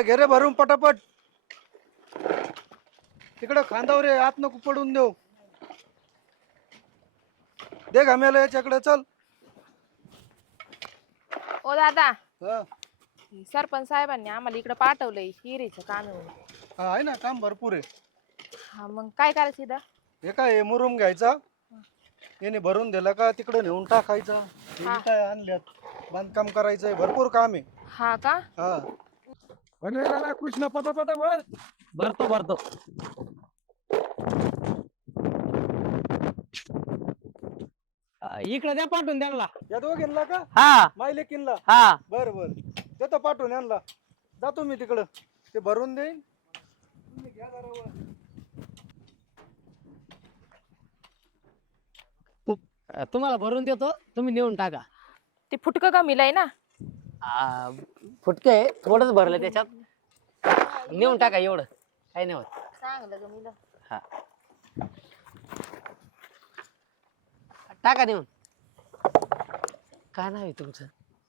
ए घे रे भरून पटापट. तिकडं खांदावर रे आत नको पडून देऊ दे घाम्याला याच्याकडे चल. ओ दादा. हा. सरपंच साहेबांनी आम्हाला इकडे पाठवलंय हिरीचं काम आहे म्हणून. हा, आहे ना काम भरपूर आहे. हा मग काय करायचं इथं? हे काय हे मुरुम घ्यायचा? याने भरून दिला का तिकडे नेऊन टाकायचा. हे. हा. काय आणल्यात. बांधकाम करायचंय भरपूर काम आहे. हा का? हा. कृष्ण पता पता बर भरतो भरतो. इकडे द्या पाठवून त्यांना. या दोघींना का? हा. मायले किनला हा. बर बर. देतो पाठवून यांना. जातो मी तिकडं. ते भरून देईन. तुम्ही घ्या जरा वर. तुम्हाला भरून देतो. तुम्ही नेऊन टाका. ते फुटकं गमिलंय ना? आ, फुटके आहे, थोडंच भरलं त्याच्यात. नेऊन टाका एवढं काही नाही होत. चांगलं हा. टाका नेऊन. काय नाव आहे तुमचं?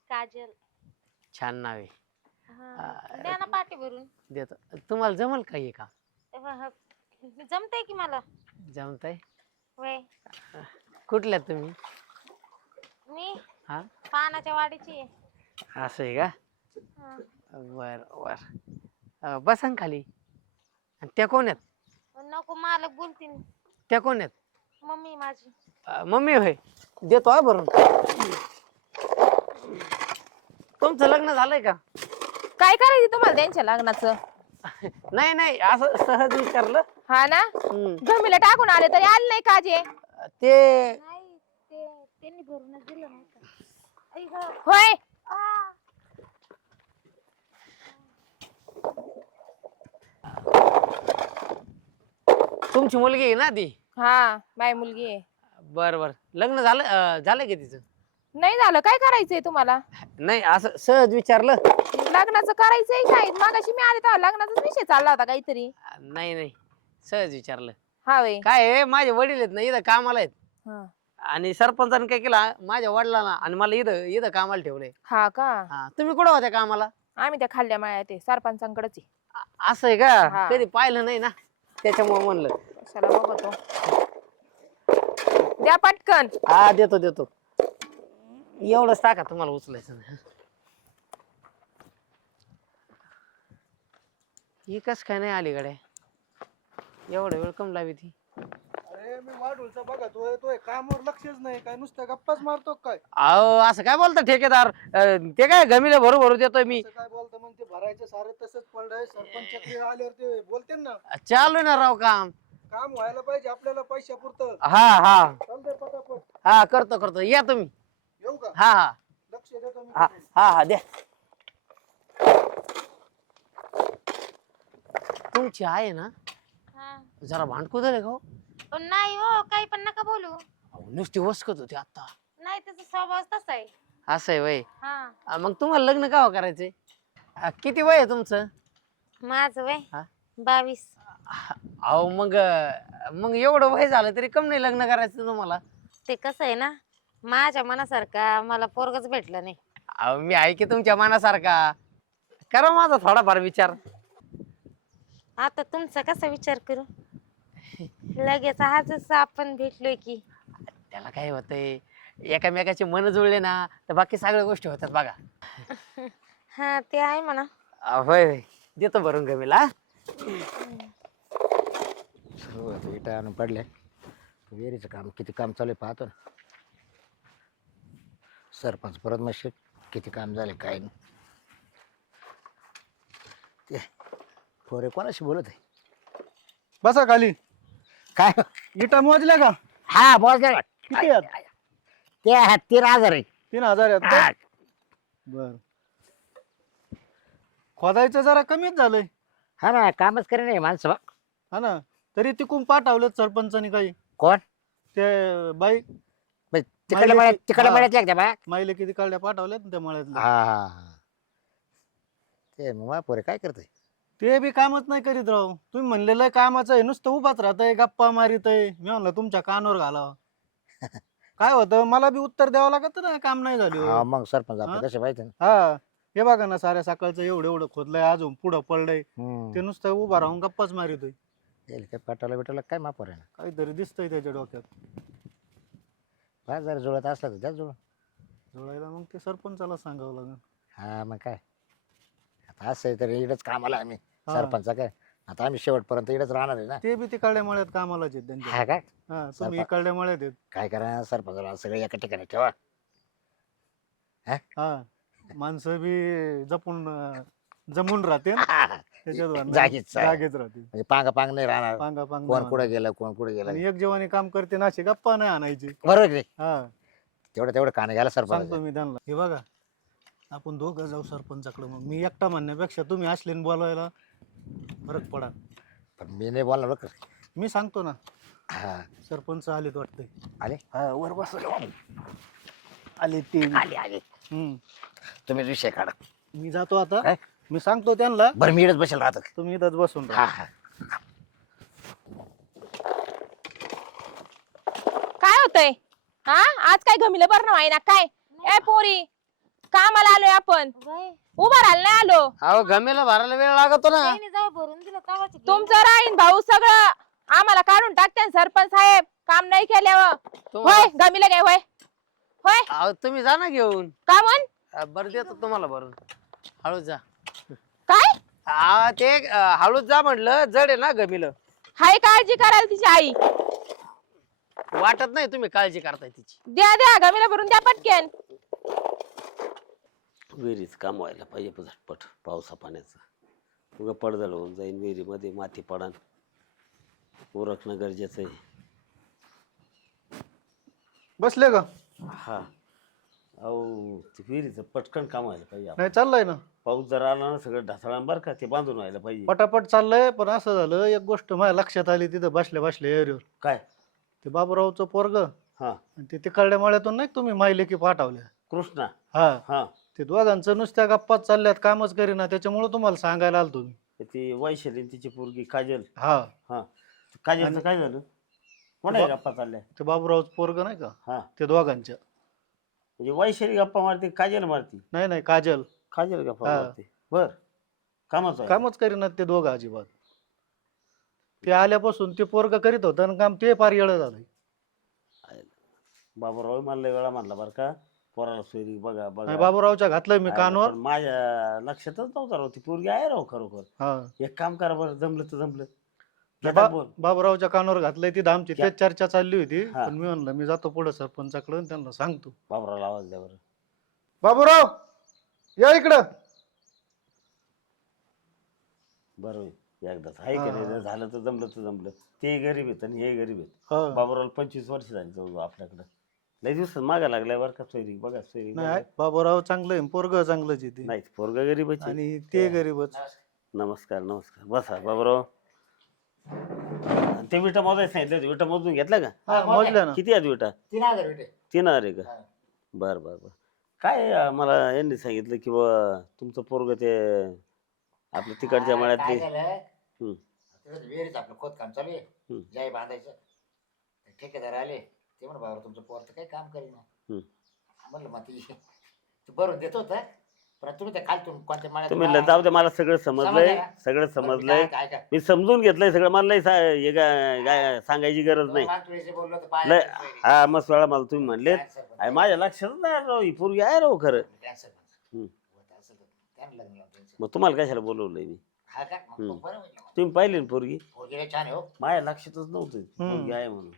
काजल. छान नाव आहे. हा. आ, द्या ना पाठी भरून. देतो. तुम्हाला जमल का हे का जमतंय की मला? जमतंय? वय कुठल्या तुम्ही? मी? हा? पानाच्या वाडीची आहे. असं आहे का. बर बर. अं, बसा ना खाली. आणि त्या कोण आहेत? नको मालक बोलतील. त्या कोण आहेत? मम्मी माझी. अं, मम्मी होय. देतो हा भरून. तुमचं लग्न झालंय का? काय करायचं तुम्हाला त्यांच्या लग्नाचं? नाही नाही असं सहज विचारलं. हा ना? हम्म. गमिला टाकून आले तरी आले नाही काजे. ते नाही ते त्यांनी भरूनच दिलं नाही का. होय. तुमची मुलगी आहे ना ती? हा बाय मुलगी आहे. बर बर. लग्न झालं अं, झालं की तिचं? नाही झालं. काय करायचंय तुम्हाला? नाही असं सहज विचारलं. लग्नाचं करायचंय काय? मागाशी मी आले तेव्हा लग्नाचाच विषय चालला होता काहीतरी. नाही नाही. सहज विचारलं. हा वे काय आहे माझे वडील आहेत ना इथं कामाला आहेत. हा. आणि सरपंचाने काय केलं? माझ्या वडिलांना आणि मला इथं इथं कामाला ठेवलंय. हा का? हा तुम्ही कुठं होत्या कामाला? आम्ही त्या खाल्ल्या माया ते सरपंचांकडेच आहे. अ- असं आहे का? हा. कधी पाहिलं नाही ना? त्याच्यामुळे म्हणलं. कशाला बघतो द्या पटकन. हा देतो देतो. एवढंच टाका तुम्हाला उचलायचं नाही. ही कस काय नाही गड्या एवढं वेळ कम लावी ती. अरे मी वाढूलचा बघा तो कामावर लक्षच नाही काय नुसतं गप्पाच मारतो काय? अहो असं काय बोलता ठेकेदार? अं, ते काय गमीला भरू भरू देतोय मी. असं काय बोलतं मग ते भरायचं सारं तसंच पडलंय सरपंच आल्यावर ते बोलते ना. चालू आहे ना राव काम. काम व्हायला पाहिजे आपल्याला पैशा पुरतं हा. हा पटापट. हा करतो करतो. या तुम्ही. येऊ का? हा हा. लक्ष देतो मी हा हा हा द्या. तुमची आहे ना? हा. जरा भांडकू झाले का हो? पण नाही हो काही पण नका बोलू. अहो, नुसती वसकत होती आता. नाही त्याचा स्वभाव तसा आहे. असं आहे वय. हा. मग तुम्हाला लग्न का करायचंय? आ, किती वय आहे तुमचं? माझं वय? हा? बावीस. अहो मग अं, मग एवढं वय झालं तरी कम नाही लग्न करायचं तुम्हाला. ते कसं आहे ना माझ्या मनासारखा मला पोरगच भेटलं नाही. अहो मी आहे की तुमच्या मनासारखा. करा माझा थोडाफार विचार. आता तुमचा कसा विचार करू? लगेच आजच आपण भेटलोय की. त्याला काय होतंय एकामेकाचे मन जुळले ना तर बाकी सगळ्या गोष्टी होतात बघा. हा ते आहे म्हणा. अ, होय होय. देतो भरून गमीला आता विटा आणून पडल्या विहिरीचं काम किती काम चालू आहे पाहतो ना. सरपंच परत मग किती काम झाले काय नाही. ते पोरे कोणाशी बोलत आहे? बसा खाली. काय? इटा मोजल्या का? हा बोल किती आहेत? ते आहेत तीन हजार आहे. तीन हजार आहेत? हा. बर. खोदायचं जरा कमीच झालंय. हा ना कामच करे नाही माणसं बा. हा ना तरी तिकून पाठवलेत सरपंचानी काही. कोण? ते बाई. म्हणजे तिकडल्या माहिती- मळ्यात तिकडल्या हा. मळ्यातल्या का त्या बा माईले किती काढल्या पाठवल्यात ना त्या मळ्यातल्या. हा हा हा. ते मग पोरे काय करते ते बी कामच नाही करीत राव. तुम्ही म्हणलेलं कामाचं आहे नुसतं उभाच राहतंय गप्पा मारित आहे मी म्हणलं तुमच्या कानावर घालावं. काय होतं मला बी उत्तर द्यावं लागत ना काम नाही झालं. मग सरपंच हा? आपलं कसे पाहिजे ना. हा. हे बघा ना साऱ्या सकाळचं एवढं एवढं खोदलंय अजून पुढं पडलंय. हम्म. ते नुसतं उभा राहून गप्पाच मारितोय. येईल काय पटाला बिटाला काय मापर आहे ना काहीतरी दिसतंय त्याच्या डोक्यात. बा जर जुळत असला तर जुळून. जुळायला मग ते सरपंचाला सांगावं लागेल. हा मग काय? आता असं आहे तर इकडंच कामाला आम्ही हा. सरपंच काय? आता आम्ही शेवटपर्यंत इकडेच राहणार आहे ना. ते बी तिकडल्या मळ्यात कामालाच आहेत त्यांच्या हा काय हा तुम्ही सरपंच- मळ्यात आहेत. काय करा सरपंचाला सगळे एका ठिकाणी ठेवा. हा? माणसं बी जपून अं, जमून राहते त्याच्यात भांडणं- जागीच आहे. जागीच राहते म्हणजे पांग पांग नाही राहणार. पांगा पांग कोण कुठे गेलं कोण कुठे. गेलं? आणि एक जेवानी काम करते ना अशी गप्पा नाही आणायची. बरोबर की नाही? हा. तेवढं तेवढं कान घ्यायला सरपंच सांगतो मी त्यांना. हे बघा आपण दोघं जाऊ सरपंचाकडे मग. मी एकटा म्हणण्यापेक्षा तुम्ही असले न बोलवायला फरक पडा. पण मी नाही बोलणार बरं का. मी सांगतो ना. हा. सरपंच आलेत वाटतंय. आले? हा वर बस आले ते. आले आले. हम्म. तुम्ही विषय काढा. मी जातो आता. काय? मी सांगतो त्यांना. बरं मी इकडेच बसेल राहतो. तुम्ही इथंच बसून हा राहा. हा काय होतंय? हा? आज काय गमिलं बरं नाही ना काय? ए पोरी. कामाला आलोय आपण. बाई, उभा राहायला नाही आलो. अहो गमेला भरायला वेळ लागतो ना. भरून दिलं तुमचं राहीन भाऊ सगळं. आम्हाला काढून टाकते सरपंच साहेब. काम नाही केल्यावर. होय गमिलं काय होय. होय. अहो तुम्ही जा ना घेऊन. का म्हण? अ, बरं देतो तुम्हाला भरून. हळू जा. काय? हा ते अ, हळूच जा म्हटलं. जड आहे ना गमिलं. हाय काळजी करायला तिची आई. वाटत नाही तुम्ही काळजी करताय तिची. द्या द्या. गमिला भरून द्या पटकेन. विहिरीच काम व्हायला पाहिजे झटपट पावसा पाण्याचं. उगं पडझड होऊन जाईन विहिरीमध्ये माती पडान. उरकणं गरजेचं आहे. बसले का? हा. अहो ते विहिरीचं पटकन काम व्हायला पाहिजे आपलं. नाही चाललंय ना. पाऊस जर आला ना सगळं ढासळान बरं का ते बांधून व्हायला पाहिजे. पटापट चाललंय पण असं झालं एक गोष्ट माझ्या लक्षात आली तिथं बसल्या बसल्या एरियावर. काय? ते बाबूरावचं पोरग हा. आणि ते तिकडल्या मळ्यातून नाही का तुम्ही माहिले की पाठवल्या? कृष्णा? हा. हा. ते दोघांचं नुसत्या गप्पाच चालल्यात कामच करीना. त्याच्यामुळे तुम्हाला सांगायला आलतो मी. ती वैशाली तिची पोरगी काजल. हा. हा. काजलचं काय झालं? कोण गप्पा चालल्या? ते बाबूरावचं पोरग नाही का? हा. ते दोघांच्या. म्हणजे वैशाली गप्पा मारते काजल मारती? नाही नाही काजल. काजल गप्पा हा. मारते. बर. कामच आहे. कामच करीनात ते दोघं अजिबात. ते आल्यापासून ते पोरग करीत होतं आणि काम ते फार येळं झालंय. बाबूराव मला लय वेळा म्हणला बरं का पोराला सोयरी बघा नाही, बघा बाबूरावच्या घातलंय मी कानवर. पण माझ्या लक्षातच नव्हता राव ती पोरगी आहे राव खरोखर. हा. एक काम करा बरं जमलं तर जमलं. बोल. बाबूरावच्या कानावर घातलंय ती आमची क्या- तेच चर्चा चालली होती. हा. पण मी म्हणलं मी जातो पुढे सरपंचाकडे आणि त्यांना सांगतो. बाबराला आवाज द्या बरं. बाबूराव या इकडं. बरं होईल एकदाच. आहे का हा, नाही? हा. जर झालं तर जमलं तर जमलं. ते गरीब आहेत आणि हे गरीब आहेत. हा. बाबूराव पंचवीस वर्ष झाली जवळ आपल्याकडं. लय दिवसात मागा लागलाय बरं का सोयरी बघा सोयरी नाही. आहे. बाबूराव चांगलं आहे पोरग आहे ते. नाही पोरगा गरीबच आहे. आणि ते गरीबच. नमस्कार नमस्कार. बसा बाबूराव. ते विटा मोजायला सांगितलं विटा मोजून घेतला का? हा मोजल्या. ना. किती आहेत विटा? तीन हजार भेटे तीन हजार आहे का? हा. बर बर बर. काय अं, मला यांनी सांगितलं की बा तुमचं पोरग ते आपल्या तिकडच्या मळ्यात काय ते झालं? हम्म. तिकडे विहिरीचं आपलं खोदकाम चालू आहे. जाई बांधायचं. ठेकेदार आले. ते म्हणा बाबा तुमचं पोर तर काही काम करीना हम्म. म्हणलं मग ती तू बरोबर देत होता पण तुम्ही त्या खालतून कोणत्या माळ्यात तुम्ही म्हणलं जाऊ दे मला सगळं समजलंय समजलं का? सगळं समजलंय मी समजून घेतलंय सगळं मला लय सा- हे गा- गा- सांगायची गरज नाही बोललो लय. हा मस्त वेळा मला तुम्ही म्हणले माझ्या लक्षातच नाही राव ही पोरगी आहे राव खरं Cancer पण. हम्म. होत असेल तर त्यानं लग्न लावून द्यायचं. मग तुम्हाला कशाला बोलवलंय मी हा का? मग हम्म. बरं होईल. तुम्ही पाहिली ना पोरगी पोरगीला छान आहे हो माझ्या लक्षातच नव्हतं. पोरगी आहे म्हणून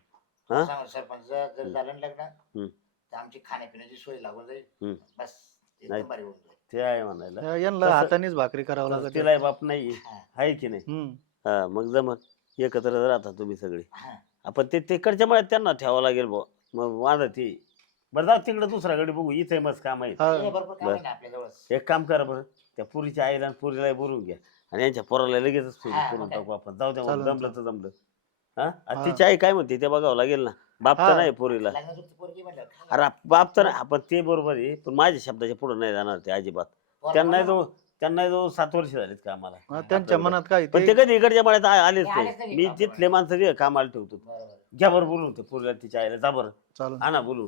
हा? सांगा सरपंच जर जर झालं ना लग्न हम्म. तर आमची खाण्यापिण्याची सोय लागून जाईल हम्म. बस नाही. एकदम भारी होऊन जाईल ते आहे म्हणायला या- यांना तसं- हातानेच भाकरी करावं लागत तिला बाप नाही हा. आहे की नाही हम्म. हा मग जमत एकत्र राहता तुम्ही सगळे हा. आपण ते तिकडच्या मळ्यात त्यांना ठेवावं लागेल बुवा मग वादा ती बरं जाऊ तिकडे दुसऱ्याकडे बघू इथे मस्त काम आहे हा. काम ना एक काम करा बरं त्या पुरीच्या आईला आणि पुरीला बोलून घ्या आणि यांच्या पोराला लगेचच हा, करून मग काय? टाकू आपण जाऊ द्या चालेल, जमलं तर जमलं हा? आणि. तिची आई काय म्हणते? ते बघावं लागेल ना. बाप तर हा. नाही पोरीला. लग्नाची पोरगी म्हणलं अरे बाप तर नाही आपण ते बरोबर आहे पण माझ्या शब्दाच्या पुढे नाही जाणार ते अजिबात. त्यांना जो त्यांना जो सात वर्ष झालीत कामाला हा, त्यांच्या. मनात काय पण ते? कधी इकडच्या मळ्यात आ- आलेच ते आलेच नाही नाही मी कामाला. तिथले माणसं जे कामाला ठेवतो. बरोबर. घ्या बरं बोलून ते पोरीला तिच्या आईला. जा बरं. हा ना बोलून.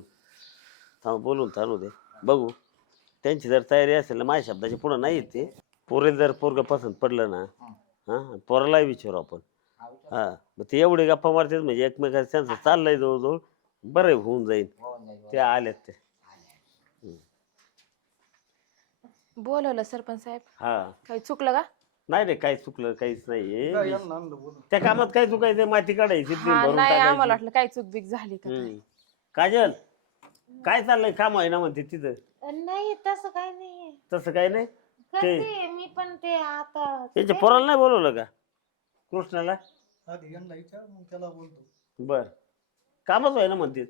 थांब बोलून थांबू दे. बघू. त्यांची जर तयारी असेल ना माझ्या शब्दाच्या पुढे नाही येत ते. पोरे जर पोरग पसंत पडलं ना हा पोरालाही विचारू आपण. हा मग ते एवढे गप्पा मारतात म्हणजे एकमेकांचं त्यांचं चाललंय जवळजवळ बरं आहे, होऊन जाईल ते आलेत ते. बोलवलं सरपंच साहेब. हा. काही चुकलं का? नाही रे काही चुकलं काहीच नाही. काय हे? त्या कामात काय चुकायचं माती काढायची ती हा भरून नाही आम्हाला टाकायची वाटलं काही चुकबीक झाली का काय. हम्म. काजल काय चाललंय काम आहे ना म्हणते तिथं? नाही तसं काही नाहीये तसं काय नाही? करते मी पण ते आता त्यांच्या पोराला नाही बोलवलं का? कृष्णाला? आधी यांना विचार मग त्याला बोलतो. बर. कामच ना म्हणते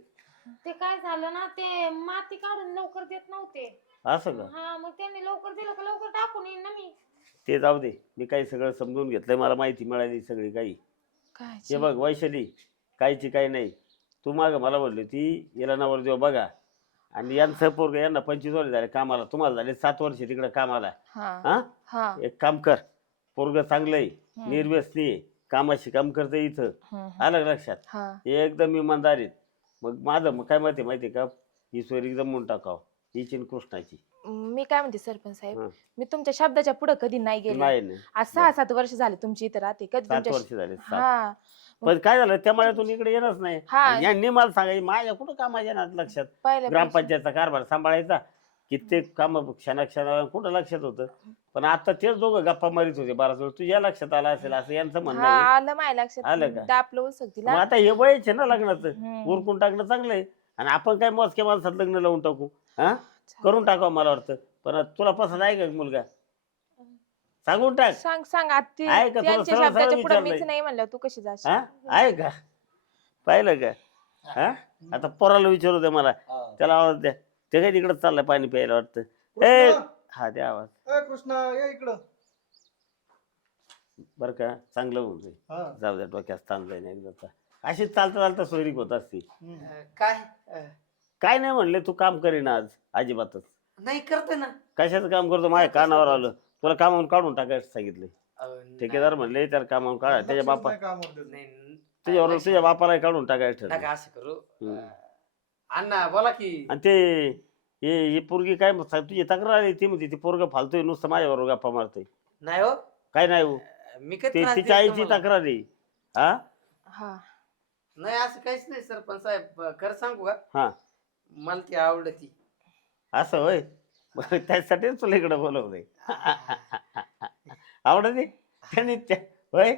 ते काय झालं ना ते माती काढून लवकर देत नव्हते. असं का? हा मग त्यांनी लवकर दिलं का लवकर टाकून येईन ना मी. ते जाऊ दे मी काही सगळं समजून घेतलंय मला माहिती मिळाली सगळी काही. काय हे बघ वैशाली कायची काही नाही. तू माग मला बोलली ती याला नवर देव बघा. आणि यांचं पोरग यांना पंचवीस वर्ष झाले कामाला तुम्हाला झाले सात वर्ष तिकडे कामाला. हा एक काम कर पोरग चांगलं आहे हम्म. निर्व्यसनी आहे. कामाशी काम करतं इथं. आलं का लक्षात? हा. एकदम इमानदारीत मग माझं मग काय माहिती माहिती का? ही सोयरी जमवून टाकाव. हिची आणि कृष्णाची. मी काय म्हणते सरपंच साहेब? हा. मी तुमच्या शब्दाच्या पुढे कधी नाही गेले. नाही नाही. आज सहा सात वर्ष झाले तुमची इथे राहते. कधी सात तुमच्या वर्ष झाले सात. हा. पण काय झालं त्या मळ्यातून इकडे येणंच नाही. हा. यांनी मला सांगायचे माझ्या कुठं कामाच्या ना लक्षात? ग्रामपंचायतचा कारभार सांभाळायचा. कित्येक काम क्षणा क्षणाला कुठं लक्षात होतं? पण आता तेच दोघं गप्पा मारित होते बराच वेळ. तुझ्या लक्षात आला असेल असं यांचं म्हणणं हा आहे. आलं माझ्या लक्षात. आलं का? दापलं उसक मग तिला आता हे वयच आहे ना लग्नाचं. हम्म. उरकून टाकणं चांगलं आहे आणि आपण काय मोजक्या माणसात लग्न लावून टाकू? हा? करून टाकावं मला वाटतं. पण तुला पसंत आहे का मुलगा? सांगून टाक. सांग सांग. आत्ती आहे का? तुला त्यांच्या सरळ सरळ शब्दाच्या पुढे विचारलंय. मीच नाही म्हणलं. तू कशी जाशील? हा? आहे का? पाहिलं का? हा? आता पोराला विचारू दे मला. त्याला आवाज द्या. ते काय तिकडे चाललंय पाणी प्यायला वाटतं. ए! हा द्या आवाज. ए कृष्णा ये इकडं. बरं का चांगलं होऊन जाईल. हा. जाऊ द्या डोक्यात स्थान जाईन एकदाचा अशीच चालता चालता सोयरीक होत असती. हम्म. काय? काय नाही म्हणले तू काम करीन आज अजिबातच. नाही करते ना. कशाचं काम करतो? माझ्या कानावर आलं. तुला कामावून काढून टाकायचं सांगितले. ठेकेदार म्हणले त्याला कामावून काढा. त्याच्या लक्षच बापा नाही कामावर. नाही तुझ्यावर तुझ्या बापाला काढून टाकायचं नका ठरलं असं करू. हम्म. अण्णा बोला की. आणि ते हे ही पोरगी काय म्हणतात, तुझी तक्रार आली ती म्हणते ती पोरग फालतोय नुसतं माझ्याबरोबर गप्पा मारतोय. नाही हो. काय नाही हो. मी काय ते त्रास तिच्या देत आईची तुम्हाला? तक्रार आहे. हा? हा. नाही असं काहीच नाही सरपंच साहेब. खरं सांगू का? हा. मला ती आवडती. असं होय? बरं, त्यासाठीच तुला इकडे बोलवलंय. आवडते? त्यांनी त्या- होय?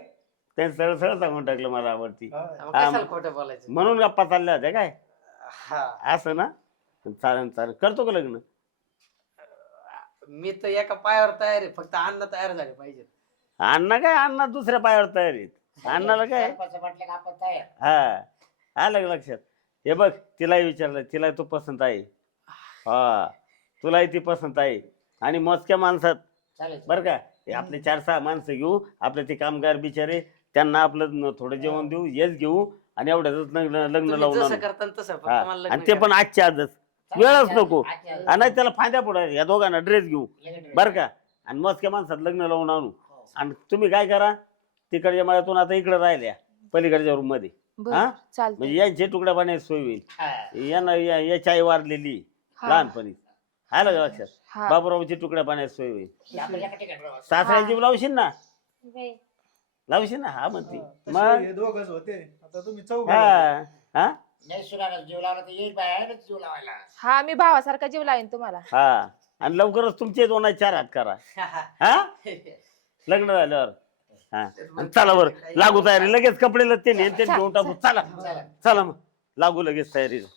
त्यांनी सरळ सरळ सांगून टाकलं मला आवडती. मग हा, कशाला मग- खोटं बोलायचं? म्हणून गप्पा चालल्या होत्या काय? हा. असं ना? चालेल चालेल करतो का लग्न? मी तर एका पायावर तयार आहे फक्त अण्णा तयार झाले पाहिजे. अण्णा काय? अण्णा दुसऱ्या पायावर तयार आहेत अण्णाला काय? म्हटलं का आपण तयार. हा. आलं का लक्षात? हे बघ तिलाही विचारलं तिला तू पसंत आहे. हा. तुलाही ती पसंत आहे. आणि मोजक्या माणसात. चालेल बरं का? हे आपले चार सहा माणसं घेऊ आपले ते कामगार बिचारे त्यांना आपलं न- थोडं जेवण देऊ हेच घेऊ आणि एवढ्याच लग्न लग्न तुम्ही लावून जसं आणू. करता तसं फक्त हा, मला लग्न आणि ते पण. आजच्या आजच. वेळच नको. आणि नाही त्याला फायदा पुढे या दोघांना ड्रेस घेऊ. बरं का? आणि मोजक्या माणसात लग्न लावून आणू. आणि तुम्ही काय करा तिकडच्या मळ्यातून आता इकडे राहिल्या पलीकडच्या रूममध्ये. हा? म्हणजे यांचे तुकड्या पाण्याची सोय होईल. यांना या- याची आई वारलेली हा. लहानपणी. आलं का लक्षात? हा. बाबूरावची तुकड्या पाण्याची सोय होईल. सासऱ्यांची लावशील ना? लावशील ना? हा म्हणते. हा, मग? हे दोघच होते. आता तुम्ही चौघ हा. हा? नाही सुनाला जीव लावला तर येईल बाय आहे ना जीव लावायला. हा मी भावासारखा जीव लावीन तुम्हाला. हा आणि लवकरच तुमचे दोन चार हात करा. हा? लग्न झाल्यावर. हा. आणि चला बरं लागू तयारी लगेच कपडे लत्ते नेन ते घेऊन टाकू. चला. चला. मग. लागू लगेच तयारीला